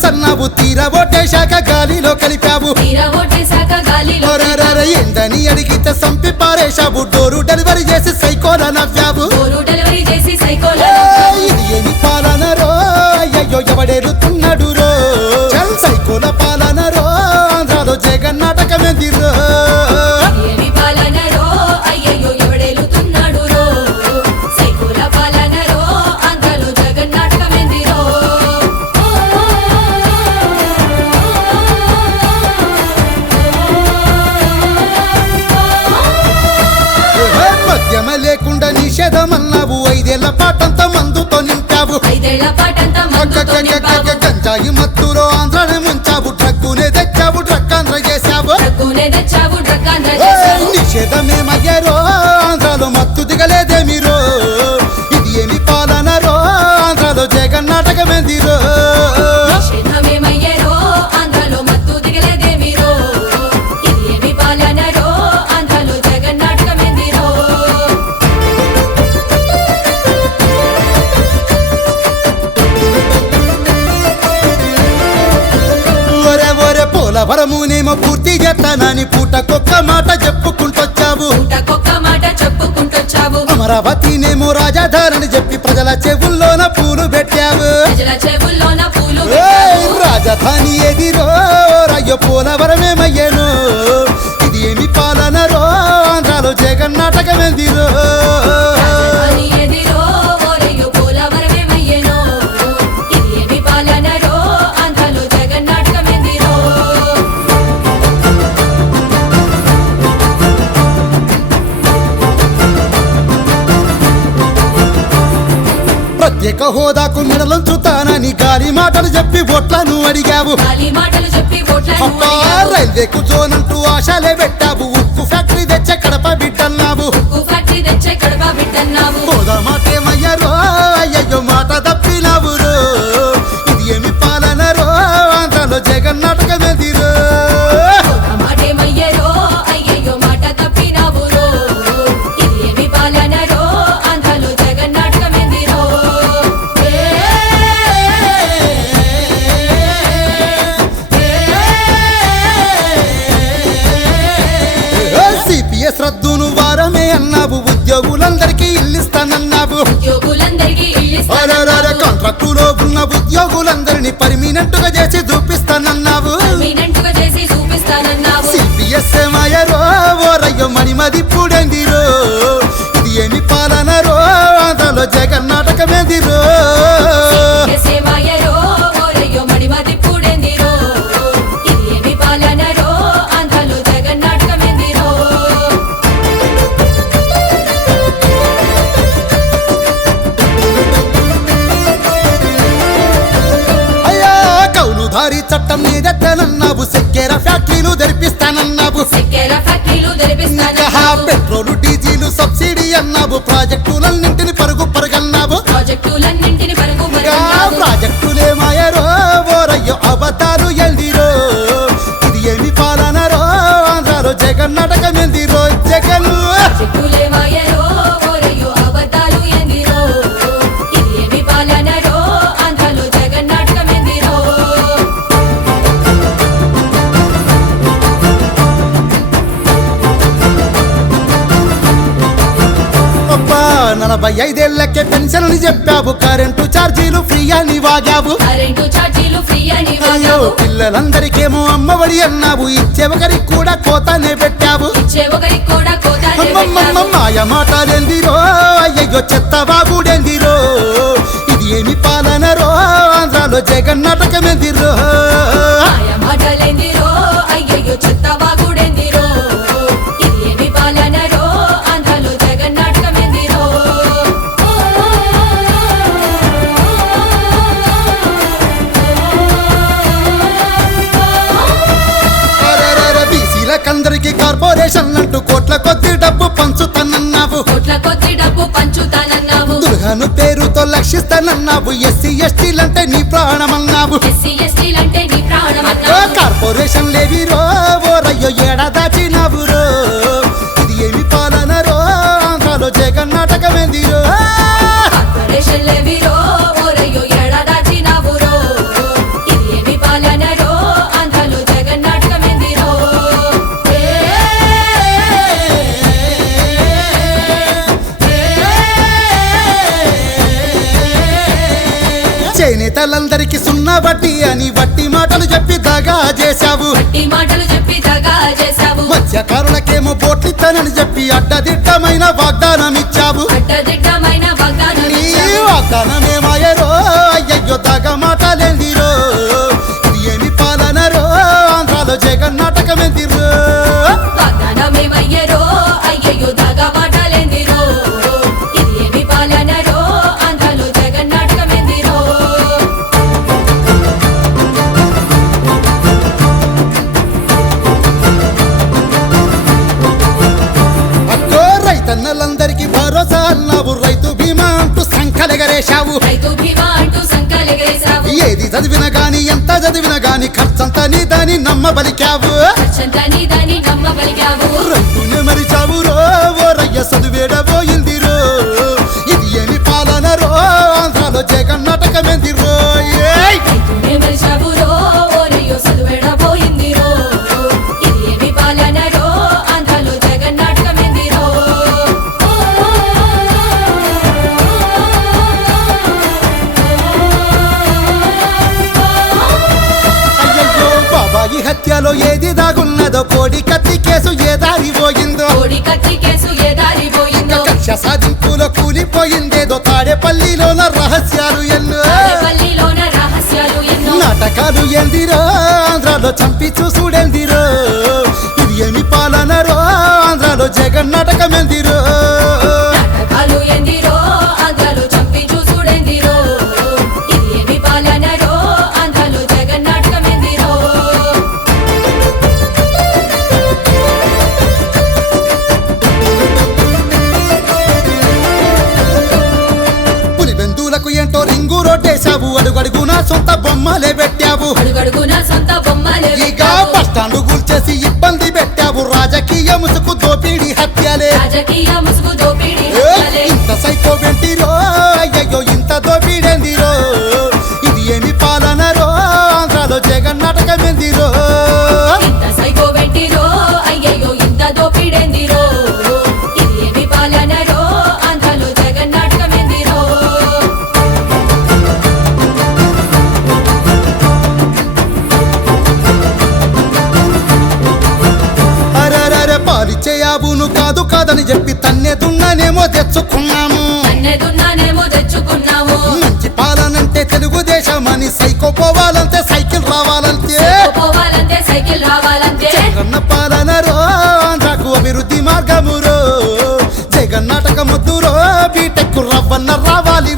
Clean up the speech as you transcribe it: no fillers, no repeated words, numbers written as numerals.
Chance అన్నావు తీరా ఓటేశాక గాలిలో కలిపావు ఏందని అడిగితే సంపి పారేశావు డోరు డెలివరీ చేసి సైకోలా నవ్వావు ఇది ఏమి పాలనరో అయ్యో ఎవడెరుతున్నాడు రో చల్ సైకోల పాలనరో ఆంధ్రాలో జగన్ నాటకమేందిరో లేకుండా నిషేధమన్నావు 5 ఏళ్ల పాటంతా మందుతో నింపావు గంజాయి మత్తులో ఆంధ్రనే ముంచావు ట్రక్కునే తెచ్చావు ట్రక్కాంధ్ర చేశావు నిషేధమేమయ్యారో ఆంధ్రాలో మత్తు దిగలేదేమిరో ఇది ఏమి పాలనరో ఆంధ్రాలో జగన్ నాటకమేందిరో వరమునేమో పూర్తి చేస్తానని పూటకొక్క మాట చెప్పుకుంటొచ్చావు అమరావతినేమో రాజధాని చెప్పి ప్రజల చెవుల్లోన పూలు పెట్టావు రాజధాని ఎదిరో రయ్యో పోలవరమేమయ్యాను ఇది ఏమి పాలనరో ఆంధ్రాలో జగన్ నాటకమేందిరో ప్రత్యేక హోదాకు మెడలుంచుతానని గాలి మాటలు చెప్పి ఓట్లను అడిగావు రైల్వేకు జోనంటూ ఆశలే పెట్టావు ఉక్కు ఫ్యాక్టరీ తెచ్చే కడప బిడ్డన్నావు హోదా మాటేమయ్యారో అయ్యో మాట తప్పినావు ఇది ఏమి పాలనరో ఆంధ్రాలో జగన్ నాటకమేదిరో రద్దును వారమే అన్నావు ఉద్యోగులందరికీ ఇల్లిస్తానన్నావు కాంట్రాక్టులో ఉన్న ఉద్యోగులందరినీ పర్మినెంట్ గా చేసి చూపిస్తానన్నావు సిపిఎస్ ఏమయ్యారో ఓరయ్యో మణిమది పూడేందిరో ఇది ఏమి పాలనరో ఆంధ్రలో జగన్ నాటకమేందిరో చట్టం నీదెత్తనన్నావు చక్కెర ఫ్యాక్టరీలు తెరిపిస్తానన్నావు పెట్రోలు డీజిల్ సబ్సిడీ అన్నావు ప్రాజెక్టులన్నింటిని పరుగు పరుగన్నావు ప్రాజెక్టులేమాయరో ఓరయ్యో అబద్ధాలు ఎల్దిరో ఇది ఏమి పాలనరో ఆంధ్రాలో జగన్ నాటకమేందిరో జగన్ నలభై 5 ఏళ్లకే పెన్షన్ అని చెప్పావు కరెంటు ఛార్జీలు ఫ్రీ అని వాగావు పిల్లలందరికేమో అమ్మఒడి అన్నావు ఇచ్చే ఒకరికి కూడా కోతనే పెట్టావు మాయ మాటలేందిరో అయ్యో చెత్త బాగుడేందిరో ఇది ఏమి పాలనరో ఆంధ్రాలో జగన్ నాటకమేందిరో అందరికి కార్పొరేషన్ అంటూ కోట్ల కొద్ది డబ్బు పంచుతానన్నావు దుర్గాను పేరుతో లక్షిస్తానన్నావు ఎస్సీ ఎస్టీలంటే నీ ప్రాణమన్నావు కార్పొరేషన్ లేవిరో ఓరయ్యో ఏడాదాచినావు రో ఇది ఏమి పాలనరో ఆంధ్రాలో జగన్ నాటకమేందిరో కార్పొరేషన్ లేవిరో ఓరయ్యో ఏడాదాచినావు రో ఇది ఏమి వడ్డీ అని వట్టి మాటలు చెప్పి దగా చేశావు వట్టి మాటలు చెప్పి దగా చేశావు మత్స్యకారులకేమో బోట్లిస్తానని చెప్పి అడ్డదిడ్డమైన వాగ్దానం ఇచ్చావు అడ్డదిడ్డమైన వాగ్దానం నీ ఇచ్చావు. వాగ్దానమేమాయరో అయ్యయ్యో దగా మాటలేందిరో ఇది ఏమి పాలనరో ఆంధ్రాలో జగన్ నాటకమేందిరో వాగ్దానమేమయ్యరో అయ్యయ్యో దగా మాటలేందిరో ఇది ఏమి పాలనరో ఆంధ్రలో జగన్ నాటకమేందిరో అక్కో రైతన్నలందరికీ భరోసా అన్నావు రైతు బీమా అంటూ సంకలెగరేశావు రైతు బీమా అంటూ సంకలెగరేశావు ఏది చదివినా గాని ఎంత చదివినా గాని ఖర్చంతా నీ దాని నమ్మబలికావు ఖర్చంతా నీదని నమ్మబలిగావు రైతునే మరిచావు రో ఓ రయ్య చదువేడబోయిందిరో ఇది ఏమి పాలనరో ఆంధ్రాలో జగన్ నాటకమేందిరో ఏయ్ రైతునే మరిచావురో ఓరయ్యో చదువేడబోయిందిరో ఇది ఏమి పాలనరో ఆంధ్రలో జగన్ నాటకమేందిరో అయ్యయ్యో బాబాయి హత్యలో ఏది దాగున్నదో కోడి కత్తి కేసు ఏ దారి పోయిందో కోడి కత్తి కేసు ఏ దారి పోయిందో కక్ష సాధింపులో కూలిపోయిందేదో తాడేపల్లిలోన రహస్యాలు ఎన్నో పల్లిలోన రహస్యాలు ఎన్నో నాటకాలు ఎందిరో ఆంధ్రాలో చంపి చూసుడెందిరో ఇది ఏమి పాలనరో ఆంధ్రాలో జగన్ నాటకమెందిరో నాటకాలు ఎందిరో ఆంధ్రలో చంపి చూసుడెందిరో ఇది ఏమి పాలనరో ఆంధ్రలో జగన్ నాటకమెందిరో పులివెందులకు ఏంటో రింగు రోడ్డేశావు అడుగడుగునా సొంత బొమ్మలే పెట్టావు అడుగడుగున సొంత బొమ్మలే ఇక పెట్టావు. బస్టాండ్ కూల్చేసి ఇబ్బంది పెట్టావు రాజకీయ ముసుగు దోపిడి హత్యలే రాజకీయ ముసుగు దోపిడీ ఏ, హత్యలే. ఇంత సైకో వెంటిరో అయ్యయ్యో ఇంత దోపిడెందిరో ఇది ఏమి పాలనరో ఆంధ్రాలో జగన్ నాటకమెందిరో ఇంత సైకో పెట్టిరో అయ్యయ్యో ఇంత దోపిడెందిరో ఇది ఏమి పాలనరో ఆంధ్రలో జగన్ నాటకమెందిరో అరరరే పాలిచ్చేయావును కాదు కాదని చెప్పి తన్నేదున్నానేమో తెచ్చుకున్నాము అన్నెదున్నానేమో తెచ్చుకున్నాము మంచి పాలనంటే తెలుగుదేశం అని సైకో పోవాలంటే సైకిల్ రావాలంటే పోవాలంటే సైకిల్ రావాలంటే జగన్న పాలనరో ఆంధ్రాకు అభివృద్ధి మార్గమురో జగన్ నాటకముద్దురో బీటెక్ రవ్వన్న రావాలి